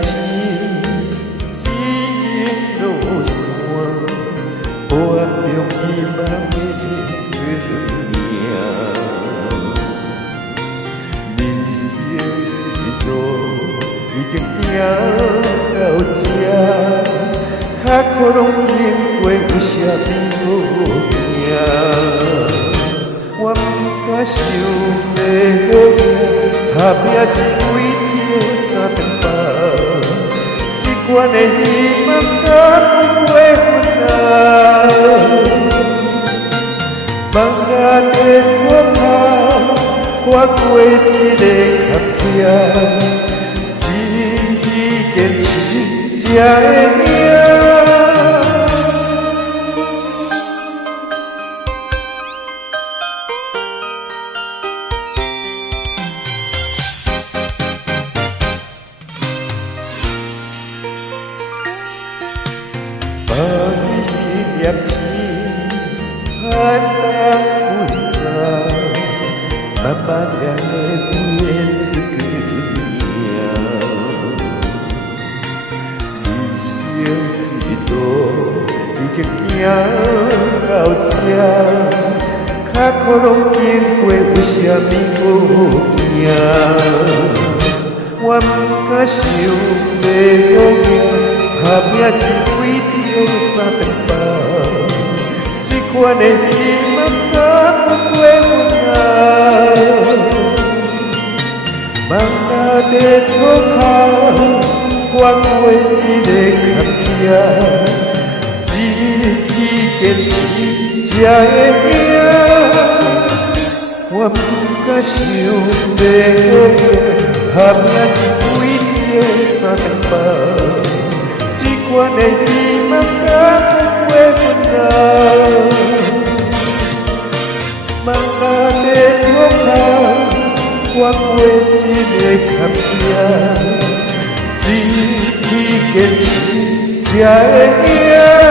钱，指引路线，黑暗中希望的光明。人生一路已经行到这，脚苦拢经过，有啥物好惊？我不敢想要好命，打拼一为着三顿饭，这款的希望敢不过分啊！放下电话卡，看过一个坎坷，只坚持才会赢。把你念起，盼当温存，慢慢让的变成光明。人生一路已经行到这，脚苦拢经过，有啥物好惊？我不敢想要好命，打拼一为着三顿饭，这款的希望敢不过分啊！放下电话卡，看过一个坎坷，只坚持才会赢。我不敢想要好命，打拼一为着三顿饭，这款的希望敢不过分啊！放下电话卡，看过一个坎坷，只坚持才会赢。